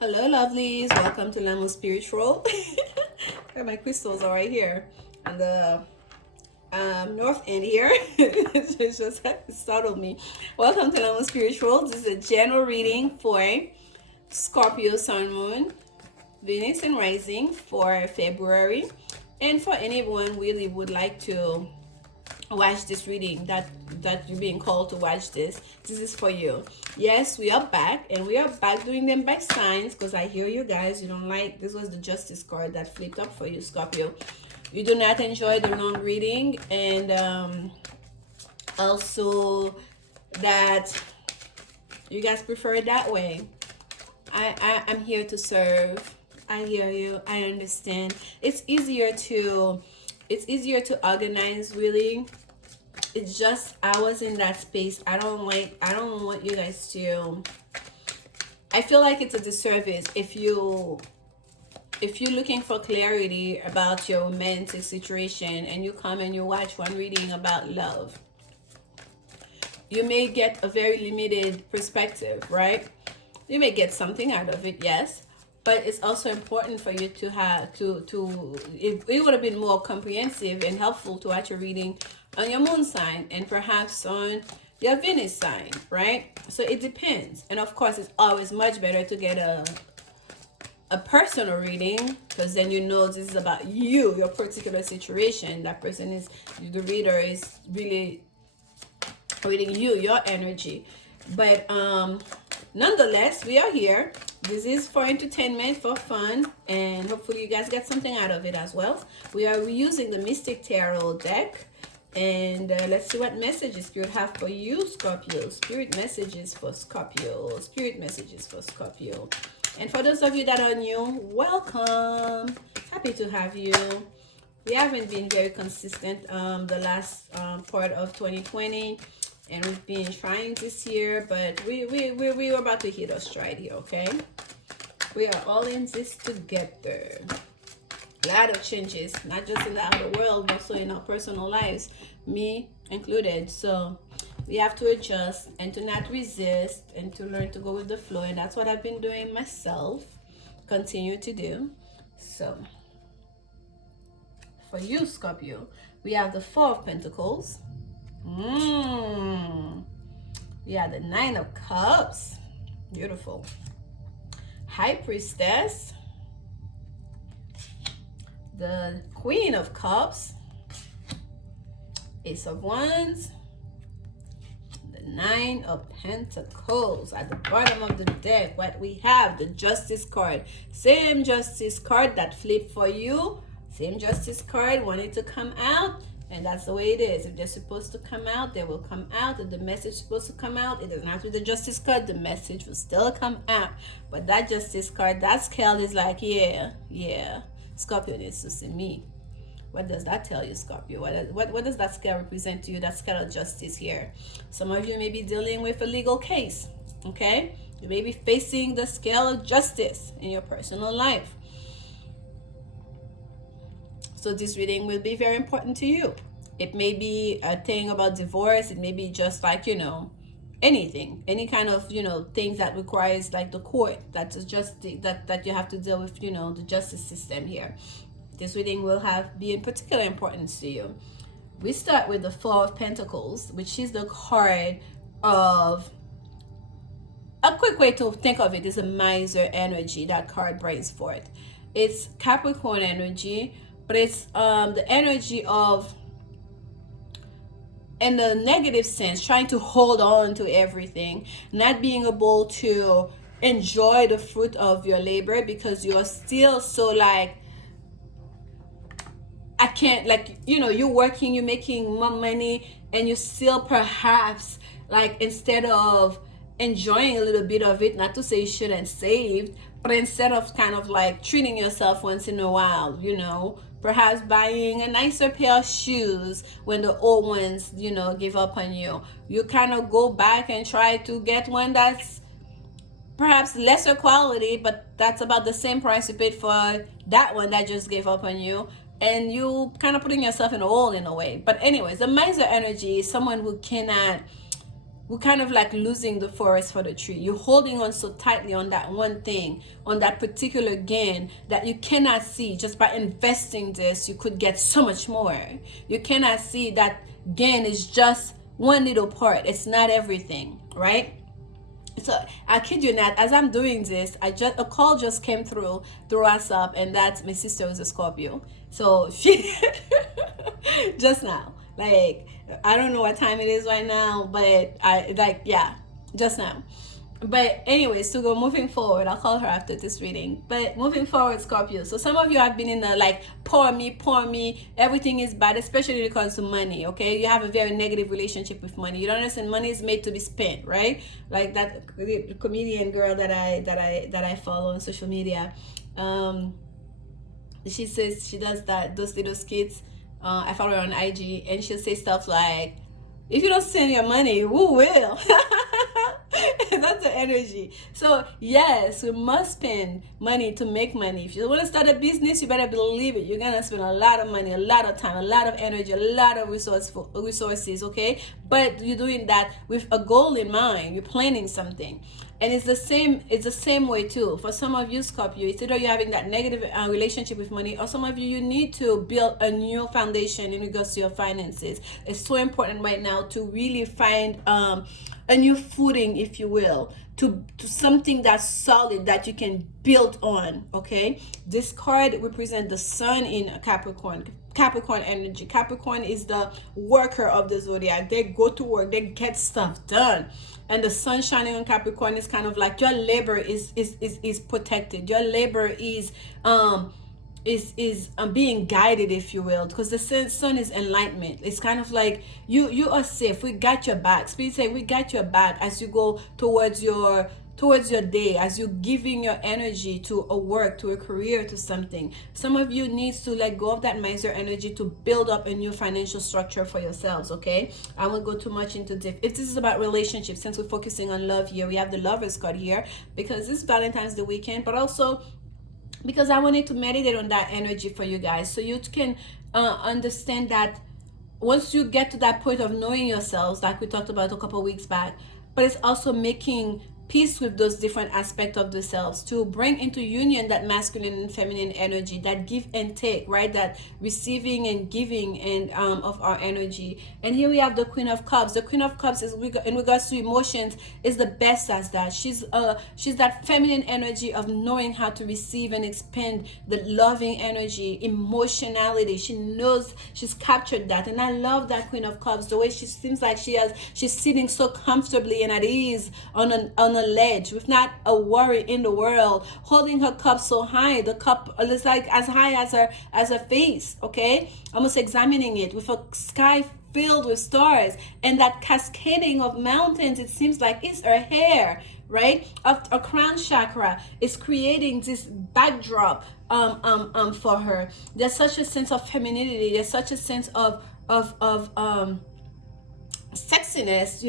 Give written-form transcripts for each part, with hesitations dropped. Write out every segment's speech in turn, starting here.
Hello, lovelies. Welcome to Lanmouspiritual. My crystals are right here on the north end here. It just startled me. Welcome to Lanmouspiritual. This is a general reading for Scorpio, Sun, Moon, Venus, and Rising for February. And for anyone really would like to watch this reading, that you're being called to watch this is for you. Yes, we are back, and we are back doing them by signs, because I hear you guys, you don't like, this was the Justice card that flipped up for you, Scorpio. You do not enjoy the long reading, and also that you guys prefer it that way. I'm here to serve. I hear you. I understand. It's easier to organize, really. It's just I was in that space. I don't want you guys to, I feel like it's a disservice if you're looking for clarity about your romantic situation and you come and you watch one reading about love. You may get a very limited perspective, right? You may get something out of it, yes, but it's also important for you to have it would have been more comprehensive and helpful to watch a reading on your moon sign and perhaps on your Venus sign, right? So it depends. And of course, it's always much better to get a personal reading, because then you know this is about you, your particular situation. That person is, the reader is really reading you, your energy. But nonetheless, we are here. This is for entertainment, for fun, and hopefully you guys get something out of it as well. We are using the Mystic Tarot deck, and let's see what messages Spirit have for you, Scorpio. Spirit messages for Scorpio. Spirit messages for Scorpio. And for those of you that are new, welcome. Happy to have you. We haven't been very consistent the last part of 2020. And we've been trying this year, but we're about to hit a stride here, okay? We are all in this together. A lot of changes, not just in the outer world, but also in our personal lives, me included. So we have to adjust and to not resist and to learn to go with the flow. And that's what I've been doing myself, continue to do. So for you, Scorpio, we have the Four of Pentacles. Yeah, the Nine of Cups. Beautiful. High Priestess. The Queen of Cups. Ace of Wands. The Nine of Pentacles. At the bottom of the deck, what we have, the Justice card. Same Justice card that flipped for you. Same Justice card wanted to come out. And that's the way it is. If they're supposed to come out, they will come out. If the message is supposed to come out, it doesn't have to be the Justice card. The message will still come out. But that Justice card, that scale is like, yeah. Scorpio needs to see me. What does that tell you, Scorpio? What does that scale represent to you? That scale of justice here. Some of you may be dealing with a legal case, okay? You may be facing the scale of justice in your personal life. So this reading will be very important to you. It may be a thing about divorce. It may be just like, anything, any kind of, things that requires like the court, that's just that you have to deal with, the justice system here. This reading will be in particular importance to you. We start with the Four of Pentacles, which is the card of, a quick way to think of it is a miser energy that card brings forth. It's Capricorn energy, but it's the energy of, in the negative sense, trying to hold on to everything, not being able to enjoy the fruit of your labor because you're still so like, I can't, like, you're working, you're making more money, and you still perhaps, like, instead of enjoying a little bit of it, not to say you shouldn't save, but instead of kind of like treating yourself once in a while, perhaps buying a nicer pair of shoes when the old ones, give up on you. You kind of go back and try to get one that's perhaps lesser quality, but that's about the same price you paid for that one that just gave up on you. And you kind of putting yourself in a hole in a way. But anyways, the miser energy is someone who cannot we're kind of like losing the forest for the tree. You're holding on so tightly on that one thing, on that particular gain that you cannot see. Just by investing this, you could get so much more. You cannot see that gain is just one little part. It's not everything, right? So I kid you not, as I'm doing this, a call just came through WhatsApp, and that's my sister who's a Scorpio. So she just now, like, I don't know what time it is right now, but just now. But anyways, to go moving forward, I'll call her after this reading. But moving forward, Scorpio. So some of you have been in the like, poor me, everything is bad, especially when it comes to money. Okay, you have a very negative relationship with money. You don't understand money is made to be spent, right? Like that comedian girl that I follow on social media. She says she does those little skits. I follow her on IG, and she'll say stuff like, "If you don't send your money, who will?" That's the energy. So yes, we must spend money to make money. If you want to start a business, you better believe it. You're gonna spend a lot of money, a lot of time, a lot of energy, a lot of resources. Okay, but you're doing that with a goal in mind. You're planning something. And it's the same way too for some of you, Scorpio. It's either you're having that negative relationship with money, or some of you need to build a new foundation in regards to your finances. It's so important right now to really find a new footing, if you will, to something that's solid that you can build on. Okay, this card represents the sun in Capricorn energy. Capricorn is the worker of the zodiac. They go to work, they get stuff done. And the sun shining on Capricorn is kind of like your labor is protected. Your labor is being guided, if you will, because the sun is enlightenment. It's kind of like you are safe. We got your back. Spirit say we got your back as you go towards your day, as you're giving your energy to a work, to a career, to something. Some of you needs to let go of that miser energy to build up a new financial structure for yourselves. Okay, I won't go too much into this. If this is about relationships, since we're focusing on love here, we have the Lovers card here because this is Valentine's Day weekend, but also because I wanted to meditate on that energy for you guys, so you can understand that once you get to that point of knowing yourselves, like we talked about a couple weeks back, but it's also making peace with those different aspects of the selves to bring into union that masculine and feminine energy, that give and take, right? That receiving and giving and of our energy. And here we have the Queen of Cups. The Queen of Cups is, in regards to emotions, is the best as that. She's that feminine energy of knowing how to receive and expand the loving energy, emotionality. She knows she's captured that, and I love that Queen of Cups. The way she seems like she's sitting so comfortably and at ease on a ledge with not a worry in the world, holding her cup so high. The cup is like as high as her face. Okay, almost examining it with a sky filled with stars, and that cascading of mountains, it seems like it's her hair, right? A crown chakra is creating this backdrop for her. There's such a sense of femininity. There's such a sense of sexiness,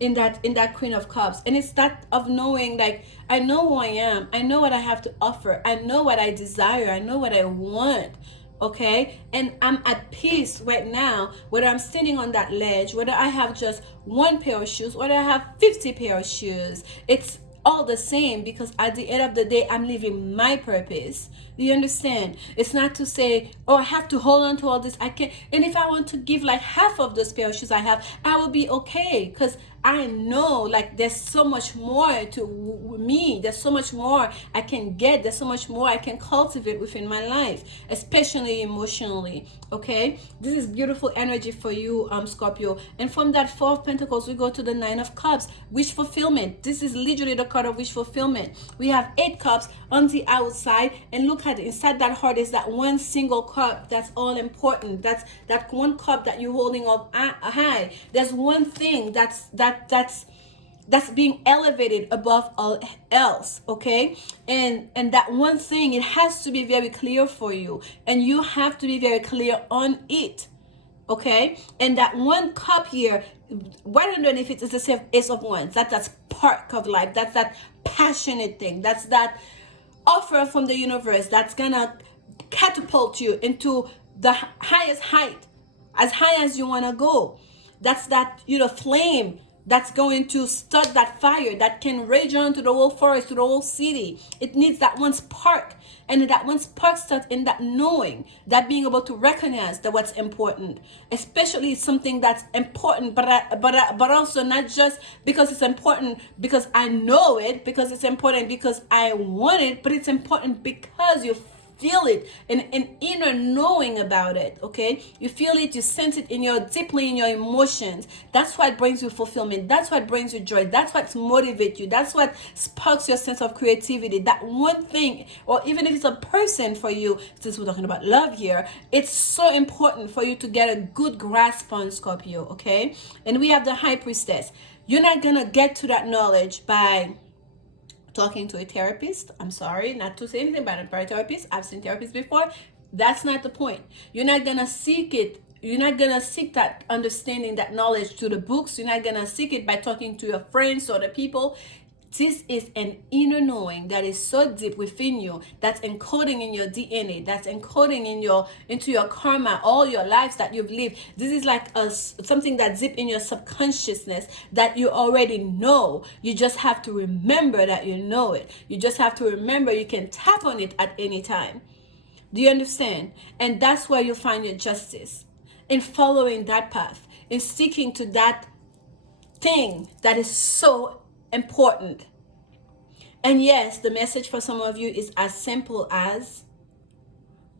in that Queen of Cups. And it's that of knowing, like, I know who I am, I know what I have to offer, I know what I desire, I know what I want. Okay, and I'm at peace right now, whether I'm standing on that ledge, whether I have just one pair of shoes, whether I have 50 pair of shoes. It's all the same, because at the end of the day, I'm living my purpose. Do you understand? It's not to say, oh, I have to hold on to all this. I can't. And if I want to give like half of those pair of shoes I have, I will be okay, because I know, like, there's so much more to me. There's so much more I can get. There's so much more I can cultivate within my life, especially emotionally. Okay, this is beautiful energy for you, Scorpio. And from that Four of Pentacles, we go to the Nine of Cups, wish fulfillment. This is literally the card of wish fulfillment. We have 8 cups on the outside, and look at it. Inside that heart is that one single cup that's all important. That's that one cup that you're holding up high. There's one thing that's being elevated above all else. Okay, and that one thing, it has to be very clear for you, and you have to be very clear on it. Okay, and that one cup here, right underneath it, is the Ace of Wands. That's that spark of life. That's that passionate thing. That's that offer from the universe that's gonna catapult you into the highest height, as high as you want to go. That's that flame that's going to start that fire that can rage on to the whole forest, to the whole city. It needs that one spark. And that one spark starts in that knowing, that being able to recognize that what's important, especially something that's important, but also not just because it's important because I know it, because it's important because I want it, but it's important because you feel it, an inner knowing about it. Okay, you feel it, you sense it in your deeply in your emotions. That's what brings you fulfillment. That's what brings you joy. That's what motivates you. That's what sparks your sense of creativity. That one thing, or even if it's a person for you, since we're talking about love here, it's so important for you to get a good grasp on, Scorpio. Okay, and we have the High Priestess. You're not gonna get to that knowledge by talking to a therapist. I'm sorry not to say anything about a therapist. I've seen therapists before. That's not the point. You're not gonna seek it. You're not gonna seek that understanding, that knowledge through the books. You're not gonna seek it by talking to your friends or the people. This is an inner knowing that is so deep within you, that's encoding in your DNA, that's encoding in into your karma, all your lives that you've lived. This is like something that's deep in your subconsciousness that you already know. You just have to remember that you know it. You just have to remember you can tap on it at any time. Do you understand? And that's where you find your justice, in following that path, in sticking to that thing that is so important. And yes, the message for some of you is as simple as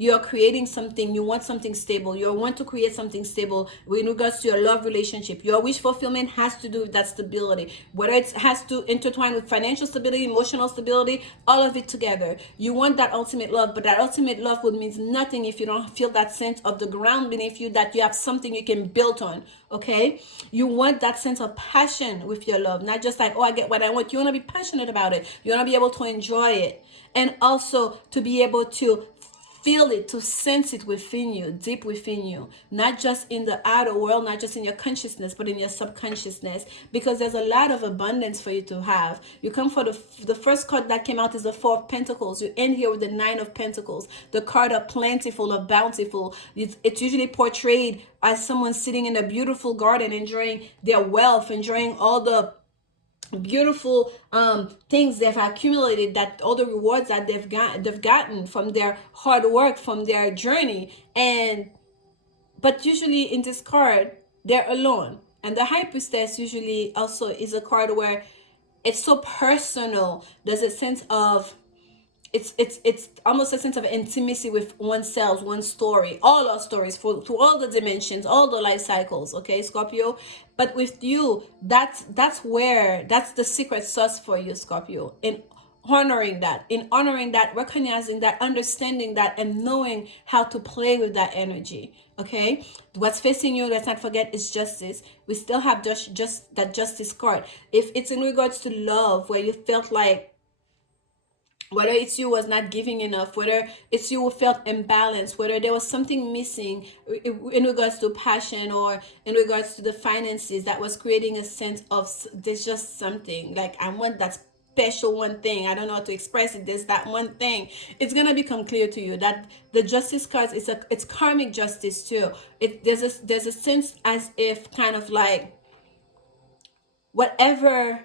you're creating something, you want something stable, you want to create something stable in regards to your love relationship. Your wish fulfillment has to do with that stability, whether it has to intertwine with financial stability, emotional stability, all of it together. You want that ultimate love, but that ultimate love would mean nothing if you don't feel that sense of the ground beneath you, that you have something you can build on. Okay, you want that sense of passion with your love, not just like, oh, I get what I want. You want to be passionate about it, you want to be able to enjoy it, and also to be able to feel it, to sense it within you, deep within you, not just in the outer world, not just in your consciousness, but in your subconsciousness, because there's a lot of abundance for you to have. You come for the first card that came out is the Four of Pentacles. You end here with the Nine of Pentacles, the card of plentiful, of bountiful. It's usually portrayed as someone sitting in a beautiful garden, enjoying their wealth, enjoying all the beautiful things they've accumulated, that all the rewards that they've gotten from their hard work, from their journey. And but usually in this card they're alone. And the High Priestess usually also is a card where it's so personal. There's a sense of it's almost a sense of intimacy with oneself, one story, all our stories, to all the dimensions, all the life cycles. Okay, Scorpio. But with you, that's the secret sauce for you, Scorpio, in honoring that, recognizing that, understanding that, and knowing how to play with that energy. Okay, what's facing you, let's not forget, is justice. We still have just that justice card. If it's in regards to love, where you felt like, whether it's you was not giving enough, whether it's you who felt imbalanced, whether there was something missing in regards to passion or in regards to the finances, that was creating a sense of there's just something, like I want that special one thing, I don't know how to express it, there's that one thing. It's gonna become clear to you that the justice cards, it's karmic justice too. There's a sense as if kind of like whatever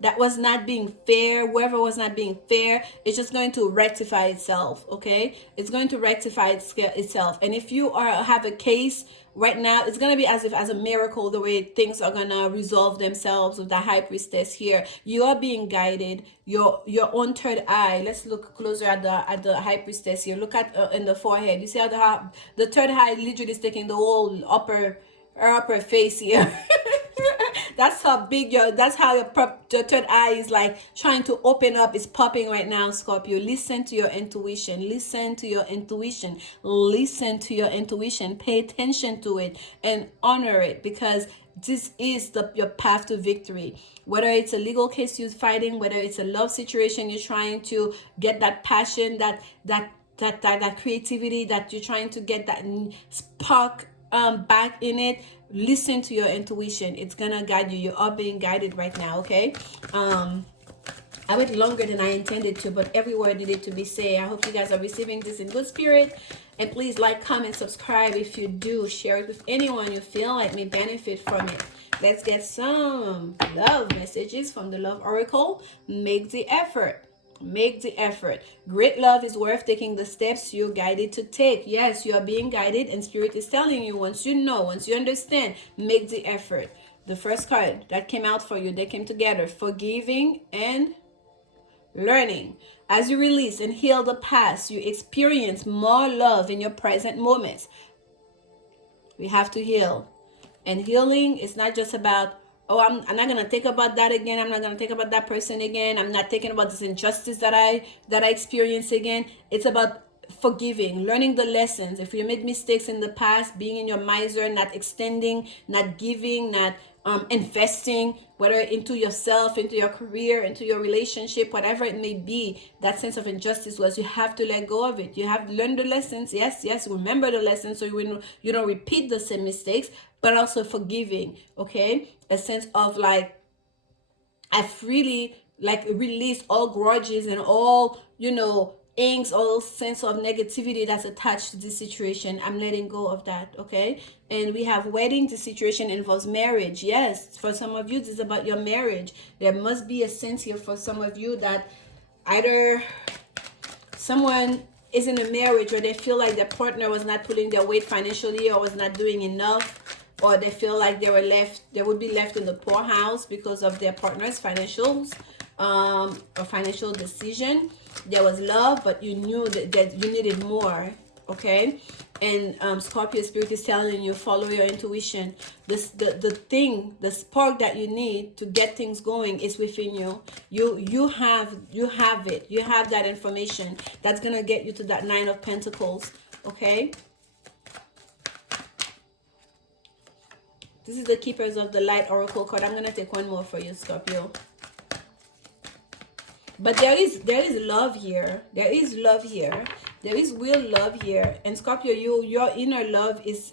that was not being fair, whoever was not being fair, it's just going to rectify itself. Okay, it's going to rectify itself. And if you have a case right now, it's going to be as if as a miracle, the way things are going to resolve themselves with the High Priestess here. You are being guided, your own third eye. Let's look closer at the High Priestess here. Look at in the forehead. You see how the third eye literally is taking the whole upper face here. That's how big that's how your third eye is like trying to open up. It's popping right now, Scorpio. Listen to your intuition. Listen to your intuition. Listen to your intuition. Pay attention to it and honor it, because this is your path to victory. Whether it's a legal case you're fighting, whether it's a love situation you're trying to get that passion, that creativity, that you're trying to get that spark back in it. Listen to your intuition. It's gonna guide you. You are being guided right now. Okay, I went longer than I intended to, but every word needed to be said. I hope you guys are receiving this in good spirit, and please like, comment, subscribe. If you do, share it with anyone you feel like may benefit from it. Let's get some love messages from the Love Oracle. Make the effort. Make the effort. Great love is worth taking the steps you're guided to take. Yes, you are being guided, and Spirit is telling you, once you know, once you understand, make the effort. The first card that came out for you, they came together: forgiving and learning. As you release and heal the past, you experience more love in your present moments. We have to heal. And healing is not just about, oh, I'm not gonna think about that again. I'm not gonna think about that person again. I'm not thinking about this injustice that I experienced again. It's about forgiving, learning the lessons. If you made mistakes in the past, being in your miser, not extending, not giving, not investing, whether into yourself, into your career, into your relationship, whatever it may be, that sense of injustice was, you have to let go of it. You have to learn the lessons. Yes, remember the lessons, so you don't repeat the same mistakes, but also forgiving. Okay, a sense of like, I've really like released all grudges and all, angst, all sense of negativity that's attached to this situation. I'm letting go of that. Okay. And we have wedding. The situation involves marriage. Yes, for some of you, this is about your marriage. There must be a sense here for some of you that either someone is in a marriage where they feel like their partner was not pulling their weight financially, or was not doing enough, or they feel like they would be left in the poorhouse because of their partner's financials, or financial decision. There was love, but you knew that you needed more. Okay. And Scorpio Spirit is telling you, follow your intuition. The spark that you need to get things going is within you. You have it. You have that information that's gonna get you to that Nine of Pentacles. Okay. This is the Keepers of the Light Oracle card. I'm gonna take one more for you, Scorpio. But there is love here. There is love here. There is real love here. And Scorpio, your inner love it's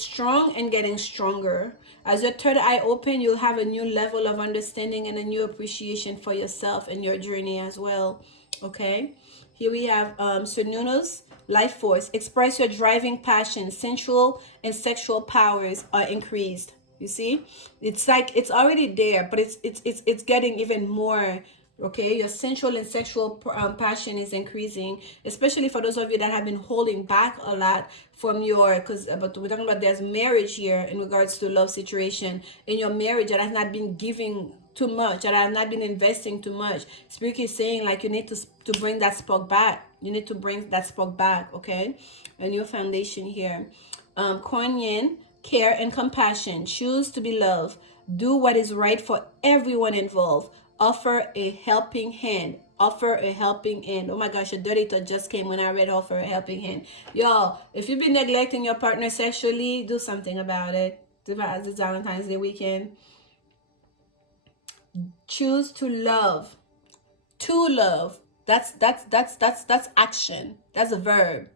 strong and getting stronger. As your third eye open, you'll have a new level of understanding and a new appreciation for yourself and your journey as well. Okay. Here we have Sununos, life force. Express your driving passion. Sensual and sexual powers are increased. You see, it's like it's already there, but it's getting even more. Okay, your sensual and sexual passion is increasing, especially for those of you that have been holding back a lot from your, but we're talking about, there's marriage here in regards to love situation in your marriage that has not been giving too much, that have not been investing too much. Spirit is saying like you need to bring that spark back. You need to bring that spark back. Okay, a new foundation here. Kuan Yin, care and compassion. Choose to be loved. Do what is right for everyone involved. Offer a helping hand. Offer a helping hand. Oh my gosh, a dirty thought just came when I read offer a helping hand. Y'all, if you've been neglecting your partner sexually, do something about it. It's Valentine's Day weekend. Choose to love. To love. That's action. That's a verb.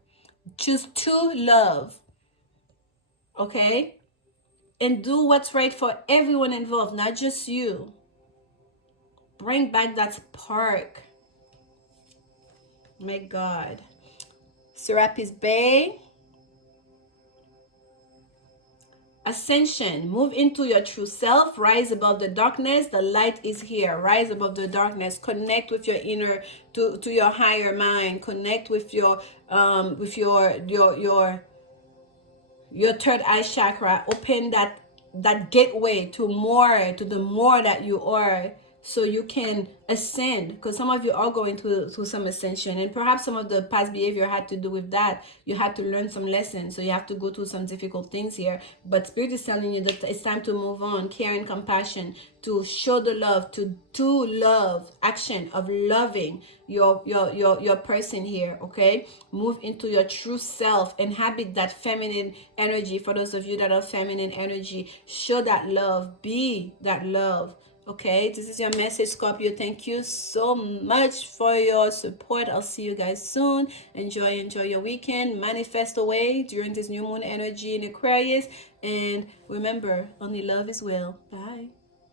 Choose to love. Okay? And do what's right for everyone involved, not just you. Bring back that spark. My God. Serapis Bay. Ascension. Move into your true self. Rise above the darkness. The light is here. Rise above the darkness. Connect with your inner, to your higher mind. Connect with your third eye chakra. Open that gateway to the more that you are, so you can ascend, because some of you are going through some ascension, and perhaps some of the past behavior had to do with that. You had to learn some lessons, so you have to go through some difficult things here, but Spirit is telling you that it's time to move on. Care and compassion, to show the love, to love, action of loving your person here. Okay, move into your true self, inhabit that feminine energy. For those of you that are feminine energy, show that love, be that love. Okay, this is your message, Scorpio. Thank you so much for your support. I'll see you guys soon. Enjoy your weekend. Manifest away during this new moon energy in Aquarius. And remember, only love is will. Bye.